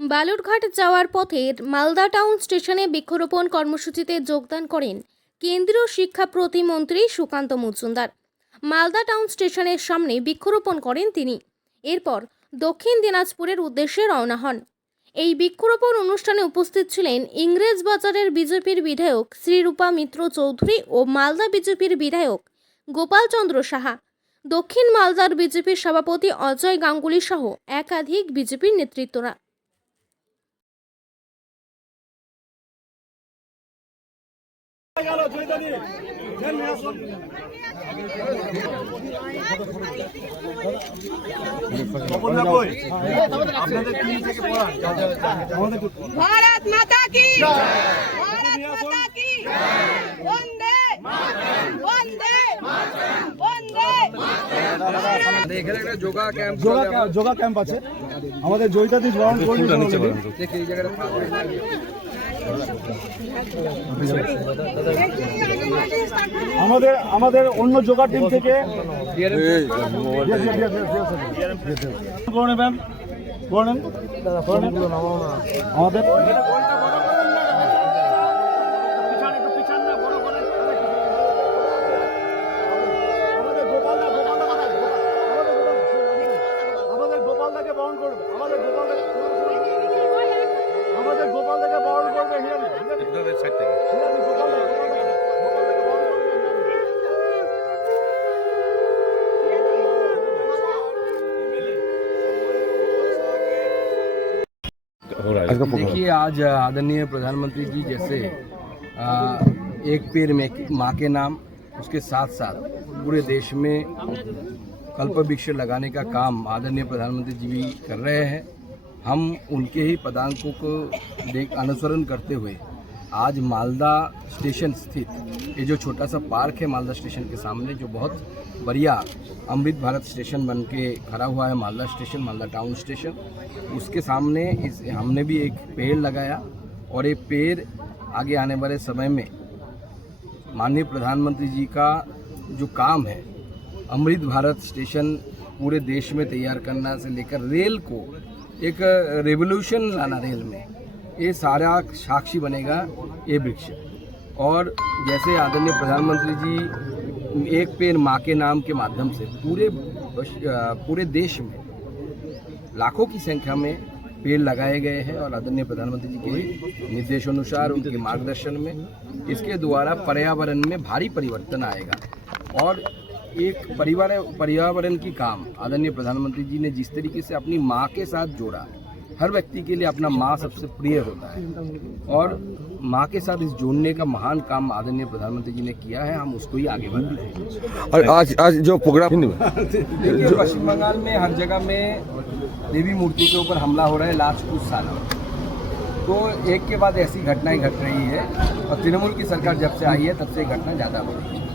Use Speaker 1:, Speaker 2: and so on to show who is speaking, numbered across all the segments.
Speaker 1: বালুরঘাট যাওয়ার পথে মালদা টাউন স্টেশনে বৃক্ষরোপণ কর্মসূচিতে যোগদান করেন কেন্দ্রীয় শিক্ষা প্রতিমন্ত্রী সুকান্ত মজুমদার। মালদা টাউন স্টেশনের সামনে বৃক্ষরোপণ করেন তিনি। এরপর দক্ষিণ দিনাজপুরের উদ্দেশ্যে রওনা হন। এই বৃক্ষরোপণ অনুষ্ঠানে উপস্থিত ছিলেন ইংরেজ বাজারের বিজেপির বিধায়ক শ্রীরূপা মিত্র চৌধুরী ও মালদা বিজেপির বিধায়ক গোপালচন্দ্র সাহা। দক্ষিণ মালদার বিজেপির সভাপতি অজয় গাঙ্গুলি সহ একাধিক বিজেপির নেতৃত্বরা।
Speaker 2: ভারত
Speaker 3: মাতা কি যোগা ক্যাম্প
Speaker 4: আছে। আমাদের
Speaker 3: জয়িতা দিন
Speaker 4: আমাদের আমাদের অন্য যোগা টিম থেকে আমাদের আমাদের গোপালদাকে বরণ করবে হিরানি হিরানি হিরানি গোপালদা গোপালদা গোপালদাকে বরণ করবে হিরানি।
Speaker 3: देखिए आज आदरणीय प्रधानमंत्री जी जैसे आ, एक पेड़ में माँ के नाम उसके साथ साथ पूरे देश में कल्प वृक्ष लगाने का काम आदरणीय प्रधानमंत्री जी भी कर रहे हैं हम उनके ही पदांकों को देख अनुसरण करते हुए आज मालदा स्टेशन स्थित, ये जो छोटा सा पार्क है मालदा स्टेशन के सामने, जो बहुत बढ़िया अमृत भारत स्टेशन बन के खड़ा हुआ है, Malda station, Malda town station, उसके सामने इस, हमने भी एक पेड़ लगाया और ये पेड़ आगे आने वाले समय में माननीय प्रधानमंत्री जी का जो काम है, अमृत भारत स्टेशन पूरे देश में तैयार करना से लेकर रेल को एक रेवोल्यूशन लाना रेल में। ये सारा साक्षी बनेगा ये वृक्ष। और जैसे आदरणीय प्रधानमंत्री जी, एक पेड़ माँ के नाम के माध्यम से पूरे पूरे देश में, लाखों की संख्या में पेड़ लगाए गए हैं और आदरणीय प्रधानमंत्री जी के निर्देशानुसार, उनके मार्गदर्शन में इसके द्वारा पर्यावरण में भारी परिवर्तन आएगा। और एक परिवार पर्यावरण की काम। आदरणीय प्रधानमंत्री जी ने जिस तरीके से अपनी माँ के साथ जोड़ा हर व्यक्ति के लिए अपना माँ सबसे प्रिय होता है। और माँ के साथ इस जोड़ने का महान काम आदरणीय प्रधानमंत्री जी ने किया है हम उसको ही आगे बढ़ाते हैं।
Speaker 5: और आज आज जो प्रोग्राम
Speaker 3: देखिए पश्चिम बंगाल में हर जगह में देवी मूर्ति के ऊपर हमला हो रहा है लास्ट कुछ सालों तो एक के बाद ऐसी घटनाएँ घट रही है और तृणमूल की सरकार जब से आई है तब से घटना ज़्यादा हो रही है।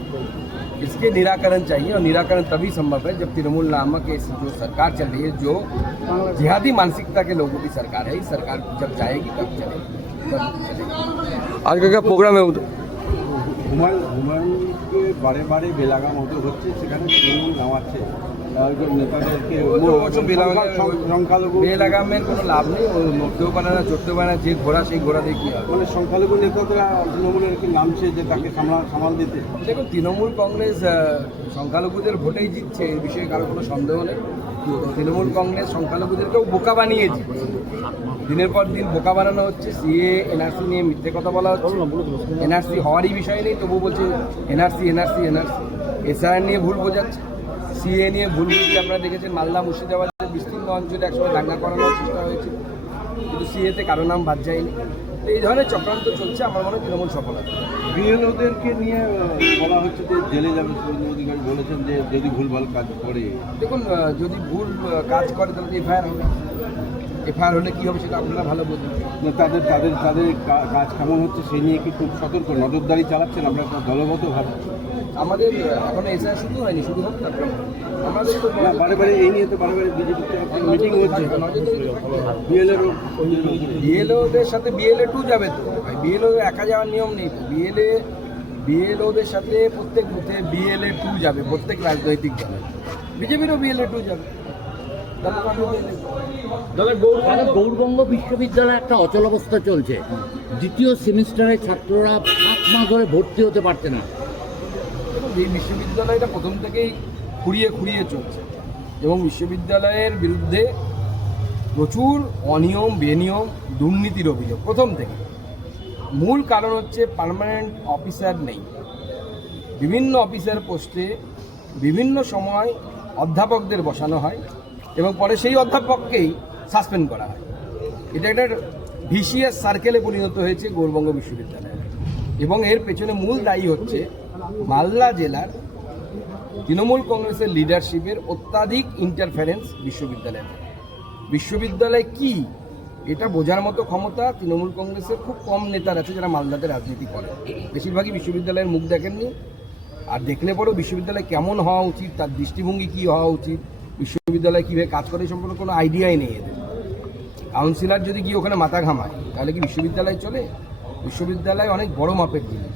Speaker 3: इसके निराकरण चाहिए और निराकरण तभी संभव है जब तृणमूल नामक इस जो सरकार चल रही है जो जिहादी मानसिकता के लोगों की सरकार है इस सरकार जब जाएगी तब चलेगी तब चलेगी
Speaker 5: आज का क्या प्रोग्राम है उधर?
Speaker 6: হুমায়ুন হুমায়ুনকে বারে বারে বেলাগাম হতে হচ্ছে সেখানে তৃণমূল নামাচ্ছে
Speaker 3: বেলাগামের কোনো লাভ নেই ও নড়তেও পারে না চড়তেও পারে না যে ঘোড়া সেই ঘোড়া দিয়ে কী হবে?
Speaker 6: মানে সংখ্যালঘু তৃণমূলের কি নামছে যে তাকে সামলা সামাল দিতে?
Speaker 3: দেখুন তৃণমূল কংগ্রেস সংখ্যালঘুদের ভোটেই জিতছে এই বিষয়ে কারও কোনো সন্দেহ নেই। তৃণমূল কংগ্রেস সংখ্যালঘুদেরকেও বোকা বানিয়ে জিতছে দিনের পর দিন বোকা বানানো হচ্ছে সিএ এনআরসি নিয়ে মিথ্যে কথা বলা হচ্ছে। এনআরসি হওয়ারই বিষয় নেই তবু বলছে এনআরসি এনআরসি এনআরসি। এসআর নিয়ে ভুল বোঝাচ্ছে। সিএ নিয়ে ভুল আপনারা দেখেছেন মালদা মুর্শিদাবাদের বিস্তীর্ণ অঞ্চলে একসময় দাঙ্গা করানোর চেষ্টা হয়েছে কিন্তু সিএতে কারও নাম বাদ যায়নি। তো এই ধরনের চক্রান্ত চলছে আমার মনে হয় তৃণমূল সফল হবে।
Speaker 6: বিএলওদেরকে নিয়ে বলা হচ্ছে যে জেলে যাবে শুভেন্দু অধিকারী বলেছেন যে যদি ভুলভাল কাজ করে।
Speaker 3: দেখুন যদি ভুল কাজ করে তাহলে এফআইআর হবে। এফআইআর হলে কী হবে সেটা আপনারা ভালো বোঝেন
Speaker 6: না, তাদের তাদের তাদের কাজ কেমন হচ্ছে সেই নিয়ে কি খুব সতর্ক নজরদারি চালাচ্ছেন আমরা দলগতভাবে।
Speaker 3: আমাদের এখনও এসআইআর শুরু হয়নি শুরু হোক তারপরে। আমাদের তো
Speaker 6: বারে বারে এই নিয়ে তো বারে বারে বিজেপিতে মিটিং হচ্ছে। বিএলএরও
Speaker 3: বিএলওদের সাথে বিএলএ টু যাবে তো। বিএলও একা যাওয়ার নিয়ম নেই বিএলএ বিএলওদের সাথে প্রত্যেক বুথে বিএলএ টু যাবে প্রত্যেক রাজনৈতিক দলে। বিজেপিরও বিএলএ টু যাবে।
Speaker 7: দাদা গৌরবঙ্গ বিশ্ববিদ্যালয়ে একটা অচল অবস্থা চলছে। দ্বিতীয় সেমিস্টারে ছাত্ররা সাত মাস ধরে ভর্তি হতে পারছে না।
Speaker 3: এই বিশ্ববিদ্যালয়টা প্রথম থেকেই খুঁড়িয়ে খুঁড়িয়ে চলছে। এবং বিশ্ববিদ্যালয়ের বিরুদ্ধে প্রচুর অনিয়ম, বেনিয়ম, দুর্নীতির অভিযোগ, প্রথম থেকে। মূল কারণ হচ্ছে পার্মানেন্ট অফিসার নেই। বিভিন্ন অফিসার পোস্টে বিভিন্ন সময় অধ্যাপকদের বসানো হয় এবং পরে সেই অধ্যাপককেই সাসপেন্ড করা হয়। এটা একটা ভিসিএস সার্কেলে পরিণত হয়েছে গৌরবঙ্গ বিশ্ববিদ্যালয়। এবং এর পেছনে মূল দায়ী হচ্ছে মালদা জেলার তৃণমূল কংগ্রেসের লিডারশিপের অত্যাধিক ইন্টারফারেন্স বিশ্ববিদ্যালয়ে বিশ্ববিদ্যালয় কি? এটা বোঝার মতো ক্ষমতা তৃণমূল কংগ্রেসের খুব কম নেতার আছে যারা মালদাতে রাজনীতি করে। বেশিরভাগই বিশ্ববিদ্যালয়ের মুখ দেখেননি আর দেখলে পরেও বিশ্ববিদ্যালয় কেমন হওয়া উচিত, তার দৃষ্টিভঙ্গি কী হওয়া উচিত, বিশ্ববিদ্যালয় কীভাবে কাজ করে সম্পর্কে কোনো আইডিয়াই নেই এদের। কাউন্সিলার যদি গিয়ে ওখানে মাথা ঘামায়, তাহলে কি বিশ্ববিদ্যালয় চলে? বিশ্ববিদ্যালয় অনেক বড় মাপের জিনিস।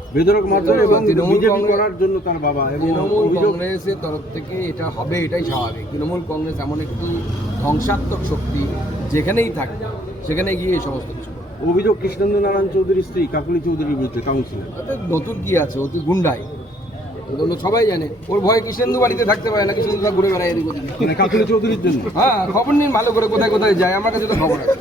Speaker 6: বেদরক মারধর এবং
Speaker 3: তৃণমূল
Speaker 6: বিজেপি করার জন্য তার বাবা এবং
Speaker 3: তৃণমূল কংগ্রেসের তরফ থেকে এটা হবে এটাই স্বাভাবিক। তৃণমূল কংগ্রেস এমন একটি ধ্বংসাত্মক শক্তি যেখানেই থাকবে সেখানে গিয়ে এই সমস্ত কিছু
Speaker 6: অভিযোগ কৃষ্ণেন্দ্র নারায়ণ চৌধুরীর স্ত্রী কাকুলি চৌধুরীর বিরুদ্ধে কাউন্সিলর
Speaker 3: নতুন কি আছে? অতি গুন্ডাই। সবাই জানে ওর ভয়ে কৃষ্ণেন্দু বাড়িতে থাকতে পারে না কৃষ্ণেন্দু ঘুরে বেড়ায় এদিক।
Speaker 6: মানে কাকুলি চৌধুরীর জন্য?
Speaker 3: হ্যাঁ খবর নিন ভালো করে কোথায় কোথায় যায় আমার কাছে তো খবর আছে।